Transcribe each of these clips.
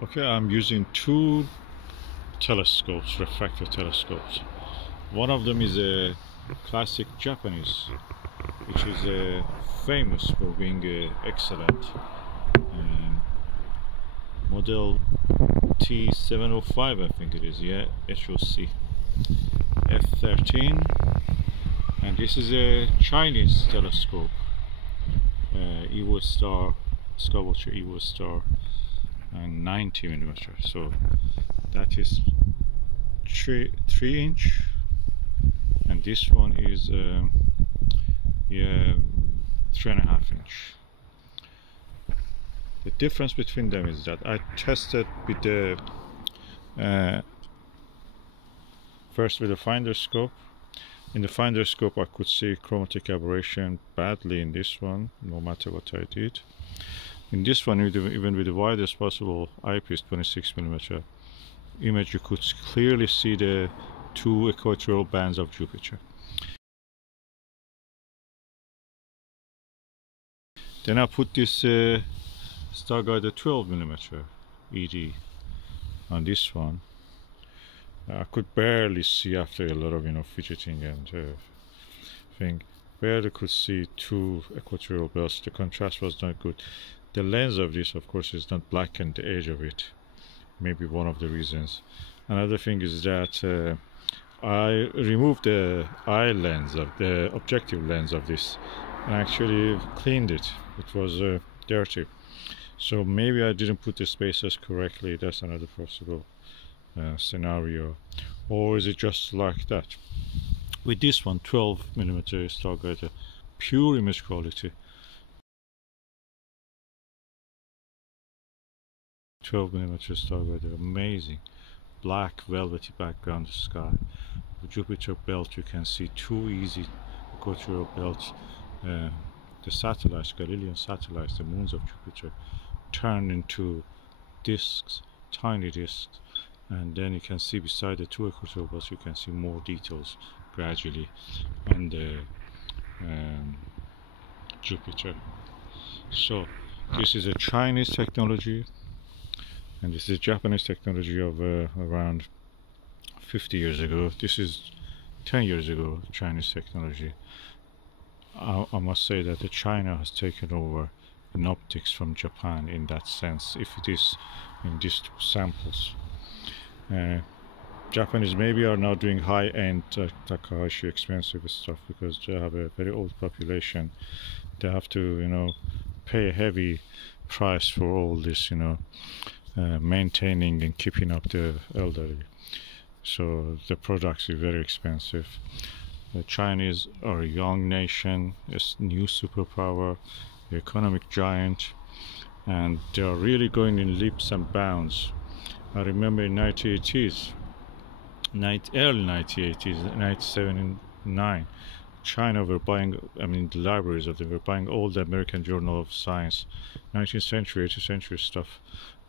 Okay, I'm using two telescopes, refractor telescopes. One of them is a classic Japanese, which is famous for being excellent. Model T705, I think it is, yeah, HOC F13. And this is a Chinese telescope, Evostar, Skywatcher Evostar, and 90mm. So that is 3 inch, and this one is yeah, 3.5 inch. The difference between them is that I tested with the first with the finder scope. In the finder scope I could see chromatic aberration badly in this one, no matter what I did. In this one, even with the widest possible eyepiece, 26mm image, you could clearly see the two equatorial bands of Jupiter. Then I put this Starguider 12mm ED on this one. I could barely see after a lot of fidgeting and thing. Barely could see two equatorial belts. The contrast was not good. The lens of this, of course, is not blackened the edge of it. Maybe one of the reasons. Another thing is that I removed the eye lens of the objective lens of this and actually cleaned it. It was dirty. So maybe I didn't put the spacers correctly. That's another possible scenario. Or is it just like that? With this one, 12mm Starguider, pure image quality. 12mm Starguider, amazing. Black velvety background sky. The Jupiter belt, you can see two easy equatorial belts. The satellites, Galilean satellites, the moons of Jupiter, turn into disks, tiny disks, and then you can see beside the two equatorial belts, you can see more details gradually on the Jupiter. So this is a Chinese technology, and this is Japanese technology of around 50 years ago. This is 10 years ago, Chinese technology. I must say that China has taken over in optics from Japan in that sense, if it is in these two samples. Japanese maybe are now doing high-end Takahashi expensive stuff because they have a very old population. They have to, pay a heavy price for all this, maintaining and keeping up the elderly. So the products are very expensive. The Chinese are a young nation, a new superpower, economic giant, and they are really going in leaps and bounds. I remember in 1980s, early 1980s, 97 and 9, China were buying, the libraries of them were buying all the American Journal of Science, 19th century, 18th century stuff,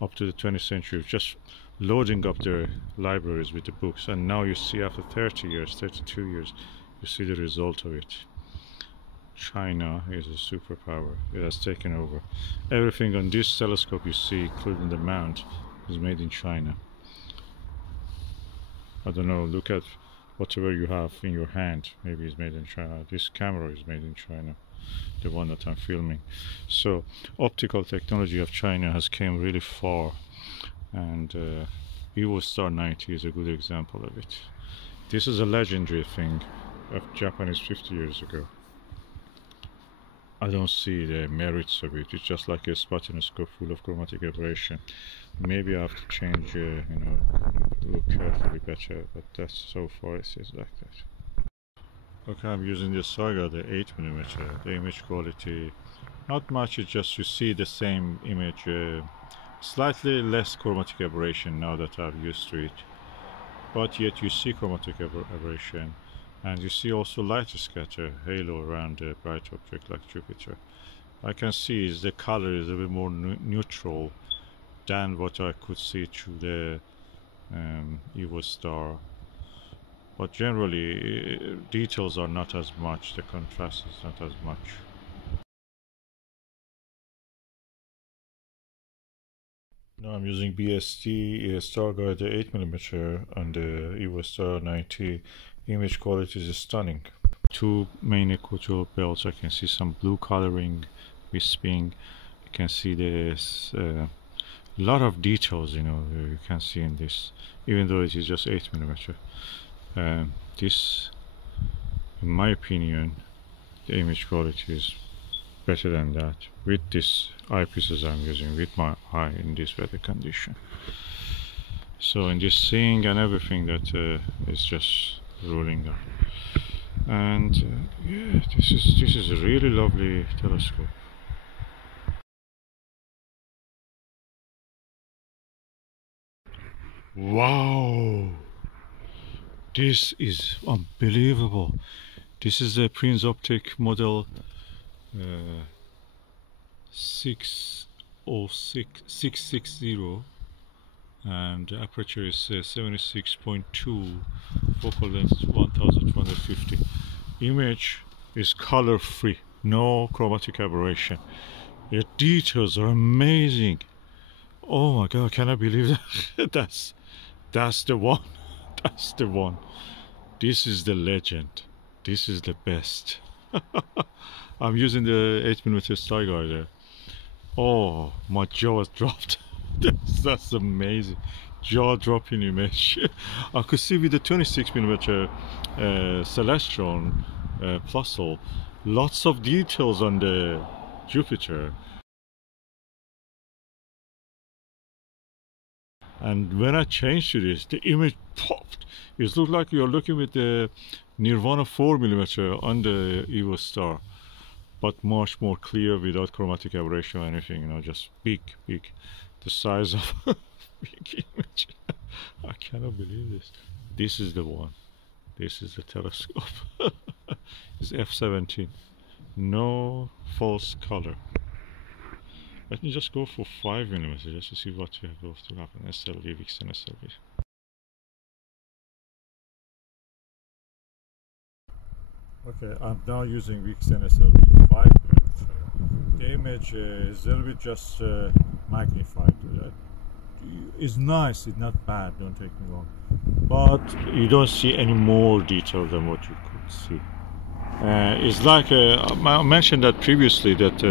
up to the 20th century, just loading up their libraries with the books. And now you see, after 30 years, 32 years, you see the result of it. China is a superpower. It has taken over. Everything on this telescope you see, including the mount, is made in China. I don't know, look at whatever you have in your hand, maybe it's made in China. This camera is made in China, the one that I'm filming. So optical technology of China has came really far, and Evostar 90 is a good example of it. This is a legendary thing of Japanese 50 years ago. I don't see the merits of it. It's just like a spot in a scope full of chromatic aberration. Maybe I have to change, look carefully better, but that's so far it is like that. Okay, I'm using the Starguider 8mm. The image quality, not much, it's just you see the same image, slightly less chromatic aberration now that I'm used to it. But yet you see chromatic aberration. And you see also light scatter, halo around a bright object like Jupiter. I can see is the color is a bit more neutral than what I could see through the Evostar. But generally, details are not as much, the contrast is not as much. Now I'm using BST Starguider 8mm on the Evostar 90. Image quality is stunning. Two main equatorial belts. I can see some blue coloring, wisping. You can see there's a lot of details, you can see in this, even though it is just 8mm. This, in my opinion, the image quality is better than that with this eyepieces I'm using with my eye in this weather condition. So in this seeing and everything, that is just ruling up. And yeah, this is a really lovely telescope. Wow, this is unbelievable. This is the Prinz optic model 660, and the aperture is 76.2, focal length 1250. Image is color free, no chromatic aberration. The details are amazing. Oh my god, can I believe that? That's the one. That's the one. This is the legend. This is the best. I'm using the 8mm Starguider. Oh, my jaw dropped. That's amazing. Jaw dropping image. I could see with the 26mm Celestron Plössl, lots of details on the Jupiter. And when I changed to this, the image popped. It looked like you're looking with the Nirvana 4mm on the Evostar, but much more clear without chromatic aberration or anything, just big, the size of a big image. I cannot believe this. This is the one. This is the telescope. It's f/17. No false color. Let me just go for 5mm just to see what we have to happen. SLV, Vixen SLV. Okay, I'm now using Vixen SLV 5mm. The image is a little bit just magnified. It's nice, it's not bad, don't take me wrong. But you don't see any more detail than what you could see. It's like, I mentioned that previously, that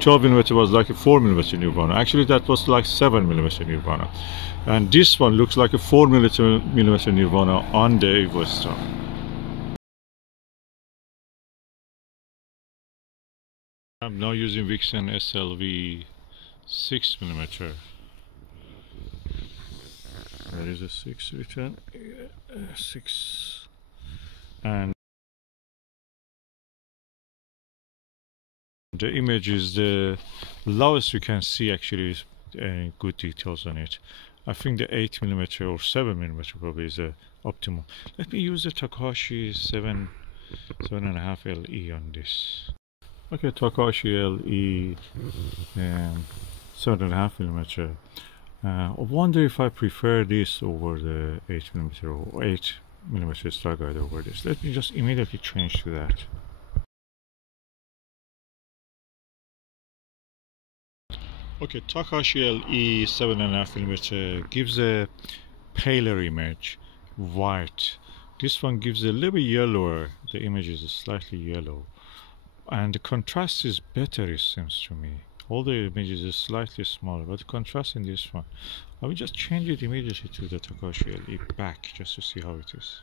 12mm was like a 4mm Nirvana. Actually, that was like 7mm Nirvana. And this one looks like a 4mm Nirvana on the Evostar. I'm now using Vixen SLV 6mm. There is a 6 written. 6. And the image is the lowest you can see, actually, is good details on it. I think the 8mm or 7mm probably is optimal. Let me use the Takahashi 7.5 LE on this. Okay, Takahashi LE 7.5mm. I wonder if I prefer this over the 8mm or 8mm Starguider over this. Let me just immediately change to that. Okay, Takahashi LE 7.5mm gives a paler image, white. This one gives a little bit yellower. The image is slightly yellow, and the contrast is better, it seems to me. All the images is slightly smaller, but the contrast in this one, I will just change it immediately to the Takahashi LE back just to see how it is.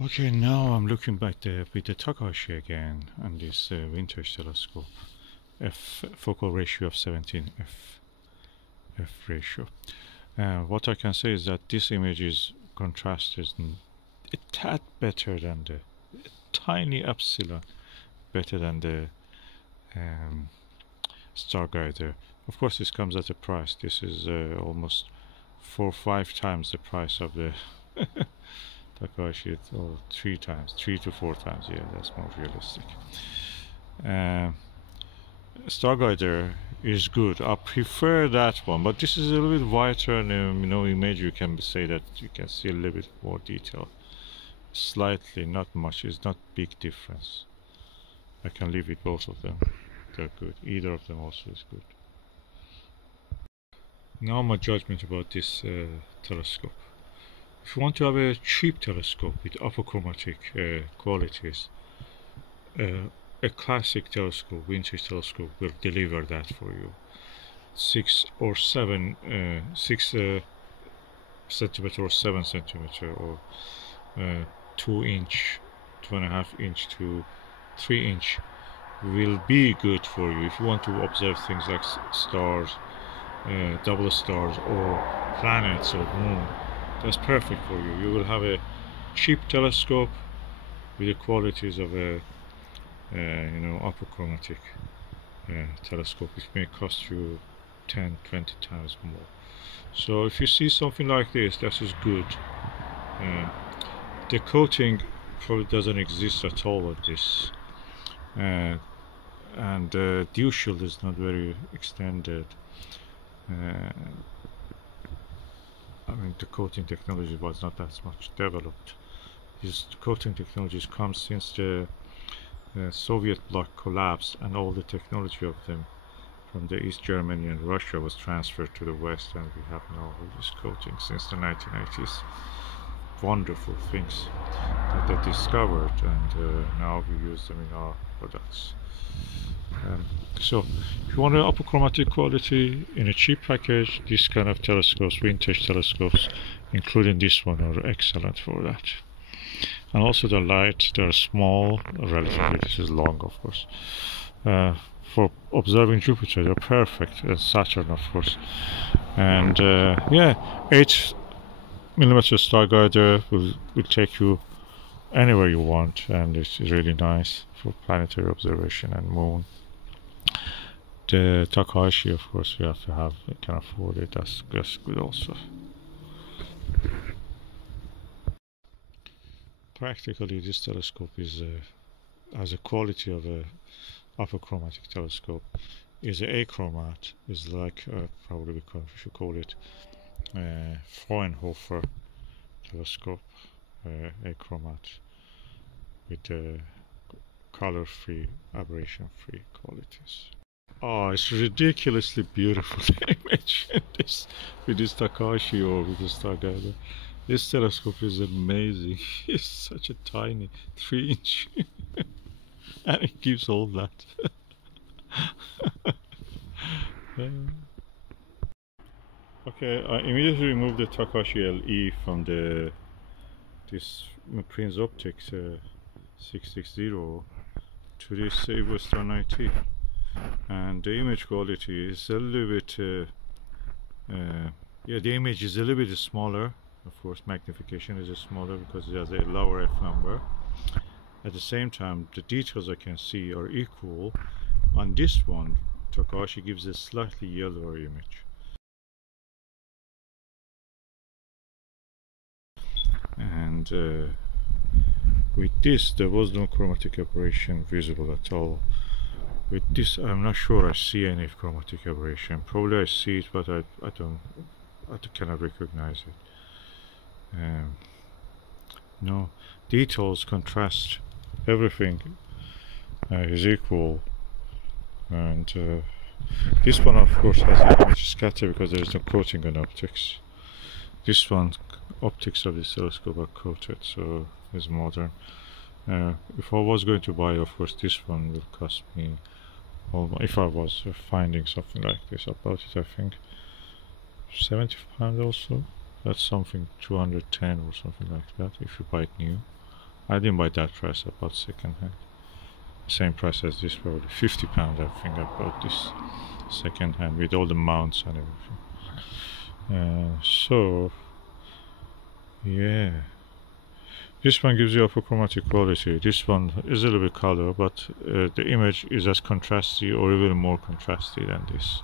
Okay, now I'm looking back with the Takahashi again on this vintage telescope. Focal ratio of 17, f ratio. What I can say is that this image is contrasted a tad better than the tiny epsilon, better than the Starguider. Of course, this comes at a price. This is almost 4 or 5 times the price of the Takahashi, or 3 to 4 times. Yeah, that's more realistic. Starguider is good. I prefer that one, but this is a little bit whiter, and image you can say that you can see a little bit more detail. slightly, not much, it's not big difference. I can live with both of them. They're good. Either of them also is good. Now my judgment about this telescope. If you want to have a cheap telescope with achromatic qualities, a classic telescope, vintage telescope, will deliver that for you. 6 centimeter or 7 centimeter or 2 inch, 2.5 inch to 3 inch will be good for you if you want to observe things like stars, double stars or planets or moon. That's perfect for you. You will have a cheap telescope with the qualities of a achromatic telescope, which may cost you 10-20 times more. So if you see something like this, that is good. The coating probably doesn't exist at all with this, and the dew shield is not very extended. I mean, the coating technology was not that much developed. These coating technologies come since the Soviet bloc collapsed, and all the technology of them from the East Germany and Russia was transferred to the West, and we have now all this coating since the 1980s. Wonderful things that they discovered, and now we use them in our products. So if you want an achromatic quality in a cheap package, this kind of telescopes, vintage telescopes, including this one, are excellent for that. And also the light, they're small, relatively, this is long of course. For observing Jupiter, they're perfect, and Saturn of course. And yeah, 8mm Starguider will take you anywhere you want, and it's really nice for planetary observation and moon. The Takahashi, of course, you have to have, you can afford it, that's good also. Practically this telescope is has a quality of a achromatic telescope. Is a achromat, is like probably we should call it Fraunhofer telescope, achromat with color-free, aberration-free qualities. Oh, it's ridiculously beautiful image with this Takahashi or with this Starguider. This telescope is amazing. It's such a tiny 3-inch and it gives all that. Okay, I immediately removed the Takahashi LE from this Prinz Optics 660 to this Evostar 90, and the image quality is a little bit yeah, the image is a little bit smaller. Of course, magnification is smaller because it has a lower f number. At the same time, the details I can see are equal. On this one, Takahashi gives a slightly yellower image. And with this, there was no chromatic aberration visible at all. With this, I'm not sure I see any chromatic aberration. Probably I see it, but I cannot recognize it. No, details, contrast, everything is equal. And this one, of course, has an image scatter because there is no coating on optics. This one, optics of this telescope are coated, so it's modern. If I was going to buy, of course, this one will cost me, if I was finding something like this, about it, I think £70 also. That's something 210 or something like that if you buy it new. I didn't buy that price, I bought second hand. Same price as this, probably £50 I think I bought this second hand with all the mounts and everything. So yeah, this one gives you a chromatic quality. This one is a little bit color, but the image is as contrasty or even more contrasty than this.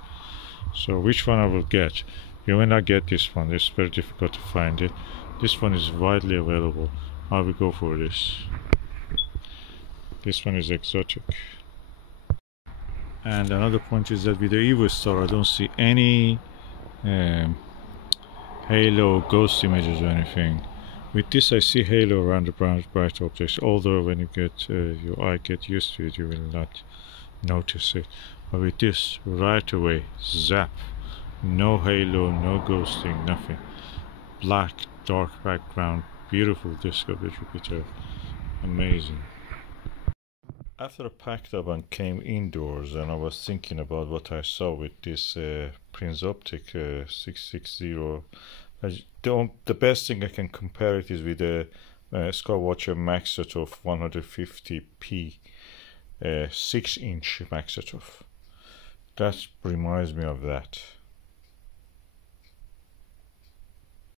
So which one I will get? You may not get this one, it's very difficult to find it. This one is widely available. I will go for this. This one is exotic. And another point is that with the Evostar I don't see any halo, ghost images or anything. With this I see halo around the bright objects, although when you get your eye get used to it you will not notice it. But with this, right away, zap, no halo, no ghosting, nothing. Black, dark background, beautiful disc of the Jupiter, amazing. After I packed up and came indoors and I was thinking about what I saw with this Prinz Optic 660, the best thing I can compare it is with the Skywatcher Maxotov 150p 6-inch Maxotov. That reminds me of that.